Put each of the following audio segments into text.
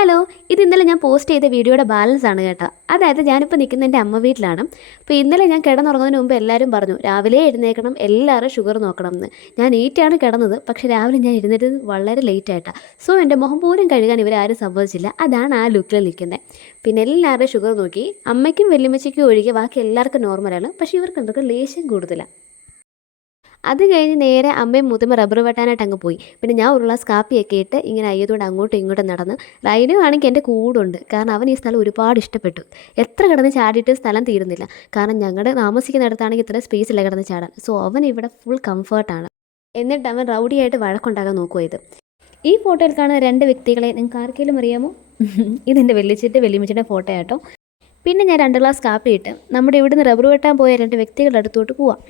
Hello, ഇത് ഇന്നലെ ഞാൻ പോസ്റ്റ് ചെയ്ത വീഡിയോയുടെ ബാലൻസ് ആണ് കേട്ടോ. അതായത് ഞാനിപ്പോൾ നിൽക്കുന്ന എൻ്റെ അമ്മ വീട്ടിലാണ്. അപ്പോൾ ഇന്നലെ ഞാൻ കിടന്നുറങ്ങുന്നതിന് മുമ്പ് എല്ലാവരും പറഞ്ഞു രാവിലെ എഴുന്നേൽക്കണം, എല്ലാവരും ഷുഗർ നോക്കണം എന്ന്. ഞാൻ ഈറ്റാണ് കിടന്നത്, പക്ഷേ രാവിലെ ഞാൻ എഴുന്നേറ്റത് വളരെ ലേറ്റ് ആയിട്ടാണ്. സോ എൻ്റെ മുഖം പോലും കഴുകാൻ ഇവരാരും സമ്മതിച്ചില്ല. അതാണ് ആ ലുക്കിൽ നിൽക്കുന്നത്. പിന്നെ എല്ലാവരുടെയും ഷുഗർ നോക്കി. അമ്മയ്ക്കും വല്യമ്മച്ചിക്കും ഒഴികെ ബാക്കി എല്ലാവർക്കും നോർമലാണ്, പക്ഷേ ഇവർക്ക് എന്തൊക്കെ ലേശം കൂടുതലാണ്. അത് കഴിഞ്ഞ് നേരെ അമ്മയും മൂത്തമ്മ റബ്ബർ വെട്ടാനായിട്ട് അങ്ങ് പോയി. പിന്നെ ഞാൻ ഒരു ഗ്ലാസ് കാപ്പിയൊക്കെ ഇട്ട് ഇങ്ങനെ അയ്യത്തോടെ അങ്ങോട്ടും ഇങ്ങോട്ടും നടന്ന്. റൈനു ആണെങ്കിൽ എൻ്റെ കൂടുണ്ട്, കാരണം അവൻ ഈ സ്ഥലം ഒരുപാട് ഇഷ്ടപ്പെട്ടു. എത്ര കിടന്ന് ചാടിയിട്ട് സ്ഥലം തീരുന്നില്ല, കാരണം ഞങ്ങളുടെ താമസിക്കുന്നിടത്താണെങ്കിൽ ഇത്ര സ്പേസ് ഇല്ല കിടന്ന് ചാടാൻ. സോ അവൻ ഇവിടെ ഫുൾ കംഫർട്ടാണ്. എന്നിട്ട് അവൻ റൗഡിയായിട്ട് വഴക്കുണ്ടാകാൻ നോക്കുക. ഈ ഫോട്ടോയിൽ കാണുന്ന രണ്ട് വ്യക്തികളെ നിങ്ങൾക്ക് ആർക്കെങ്കിലും അറിയാമോ? ഇതെൻ്റെ വല്യമ്മച്ചിയുടെ ഫോട്ടോ ആട്ടോ. പിന്നെ ഞാൻ 2 ഗ്ലാസ് കാപ്പി ഇട്ട് നമ്മുടെ ഇവിടുന്ന് റബ്ബർ വെട്ടാൻ പോയ 2 വ്യക്തികളുടെ അടുത്തോട്ട് പോവാം.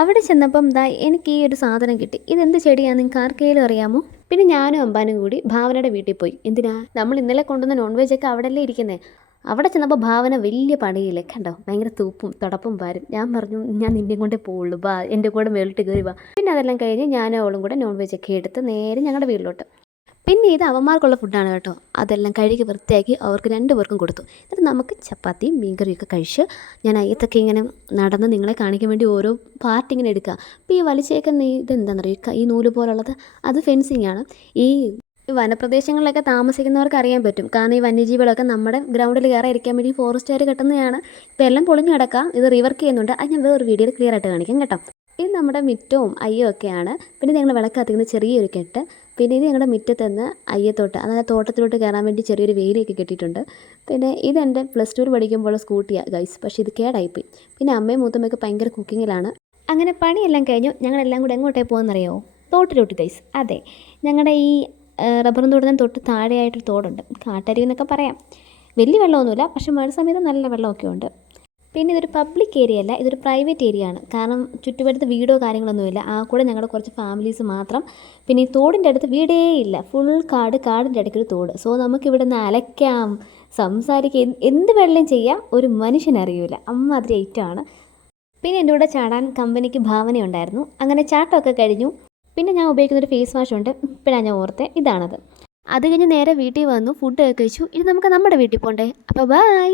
അവിടെ ചെന്നപ്പം എനിക്ക് ഈ ഒരു സാധനം കിട്ടി. ഇതെന്ത് ചെടിയാണെന്ന് നിങ്ങൾക്ക് ആർക്കെങ്കിലും അറിയാമോ? പിന്നെ ഞാനും അമ്പാനും കൂടി ഭാവനയുടെ വീട്ടിൽ പോയി. എന്തിനാ? നമ്മൾ ഇന്നലെ കൊണ്ടുവന്ന നോൺ വെജ് ഒക്കെ അവിടെയല്ലേ ഇരിക്കുന്നത്. അവിടെ ചെന്നപ്പോൾ ഭാവന വലിയ പണിയില്ലേ, കണ്ടോ, ഭയങ്കര തൂപ്പും തുടപ്പും പാരും. ഞാൻ പറഞ്ഞു ഞാൻ നിൻ്റെ കൊണ്ടേ പോവുള്ളൂ, ബാ എൻ്റെ കൂടെ മേളിട്ട് കയറി വാ. പിന്നെ അതെല്ലാം കഴിഞ്ഞ് ഞാനും അവളും കൂടെ നോൺ വെജ് ഒക്കെ എടുത്ത് നേരെ ഞങ്ങളുടെ വീട്ടിലോട്ട്. പിന്നെ ഇത് അവന്മാർക്കുള്ള ഫുഡാണ് കേട്ടോ. അതെല്ലാം കഴുകി വൃത്തിയാക്കി അവർക്ക് 2 പേർക്കും കൊടുത്തു. എന്നിട്ട് നമുക്ക് ചപ്പാത്തിയും മീൻകറിയൊക്കെ കഴിച്ച് ഞാൻ അയ്യത്തൊക്കെ ഇങ്ങനെ നടന്ന് നിങ്ങളെ കാണിക്കാൻ വേണ്ടി ഓരോ പാർട്ട് ഇങ്ങനെ എടുക്കുക. അപ്പോൾ ഈ വലിച്ചേക്കുന്ന ഇതെന്താണെന്നറിയുക, ഈ നൂല് പോലുള്ളത് അത് ഫെൻസിങ് ആണ്. ഈ വനപ്രദേശങ്ങളിലൊക്കെ താമസിക്കുന്നവർക്ക് അറിയാൻ പറ്റും, കാരണം ഈ വന്യജീവികളൊക്കെ നമ്മുടെ ഗ്രൗണ്ടിൽ കയറി ഇരിക്കാൻ വേണ്ടി ഫോറസ്റ്റുകാർ കെട്ടുന്നതാണ്. ഇപ്പോൾ എല്ലാം പൊളിഞ്ഞു കിടക്കാം, ഇത് റിവർക്ക് ചെയ്യുന്നുണ്ട്. അത് ഞാൻ വേറൊരു വീഡിയോയിൽ ക്ലിയർ ആയിട്ട് കാണിക്കാം കേട്ടോ. ഇത് നമ്മുടെ മിറ്റവും അയ്യോ ഒക്കെയാണ്. പിന്നെ ഞങ്ങൾ വിളക്ക് കത്തിക്കുന്ന ചെറിയൊരു കെട്ട്. പിന്നെ ഇത് ഞങ്ങളുടെ മുറ്റത്ത് നിന്ന് അയ്യത്തോട്ട്, അതായത് തോട്ടത്തിലോട്ട് കയറാൻ വേണ്ടി ചെറിയൊരു വേലിയൊക്കെ കെട്ടിയിട്ടുണ്ട്. പിന്നെ ഇതെൻ്റെ +2 പഠിക്കുമ്പോൾ സ്കൂട്ടിയാണ് ഗൈസ്, പക്ഷേ ഇത് കേടായിപ്പോയി. പിന്നെ അമ്മയും മൂത്തമ്മയൊക്കെ ഭയങ്കര കുക്കിങ്ങിലാണ്. അങ്ങനെ പണിയെല്ലാം കഴിഞ്ഞു. ഞങ്ങളെല്ലാം കൂടെ എങ്ങോട്ടേ പോകുമെന്നറിയാമോ? തോട്ടിലോട്ട് ഗൈസ്. അതെ, ഞങ്ങളുടെ ഈ റബ്ബറും തോട്ടത്തിന് തൊട്ട് താഴെയായിട്ടൊരു തോടുണ്ട്, കാട്ടരുവി എന്നൊക്കെ പറയാം. വലിയ വെള്ളമൊന്നുമില്ല, പക്ഷേ മഴ സമയത്ത് നല്ല വെള്ളമൊക്കെ ഉണ്ട്. പിന്നെ ഇതൊരു പബ്ലിക് ഏരിയ അല്ല, ഇതൊരു പ്രൈവറ്റ് ഏരിയ ആണ്. കാരണം ചുറ്റുപാടത്ത് വീടോ കാര്യങ്ങളൊന്നുമില്ല, ആ കൂടെ ഞങ്ങളുടെ കുറച്ച് ഫാമിലീസ് മാത്രം. പിന്നെ ഈ തോടിൻ്റെ അടുത്ത് വീടേ ഇല്ല, ഫുൾ കാട്, കാടിൻ്റെ ഇടയ്ക്കൊരു തോട്. സോ നമുക്കിവിടെ നിന്ന് അലയ്ക്കാം, സംസാരിക്കാം, എന്ത് വെള്ളം ചെയ്യാം, ഒരു മനുഷ്യനറിയില്ല. അമ്മാതിരി ഐറ്റമാണ്. പിന്നെ എൻ്റെ കൂടെ ചാടാൻ കമ്പനിക്ക് ഭാവന ഉണ്ടായിരുന്നു. അങ്ങനെ ചാട്ടമൊക്കെ കഴിഞ്ഞു. പിന്നെ ഞാൻ ഉപയോഗിക്കുന്നൊരു ഫേസ് വാഷ് ഉണ്ട്, ഇപ്പോഴാണ് ഞാൻ ഓർത്തേ, ഇതാണത്. അത് കഴിഞ്ഞ് നേരെ വീട്ടിൽ വന്നു, ഫുഡ് കഴിച്ചു. ഇനി നമുക്ക് നമ്മുടെ വീട്ടിൽ പോകണ്ടേ. അപ്പോൾ ബൈ.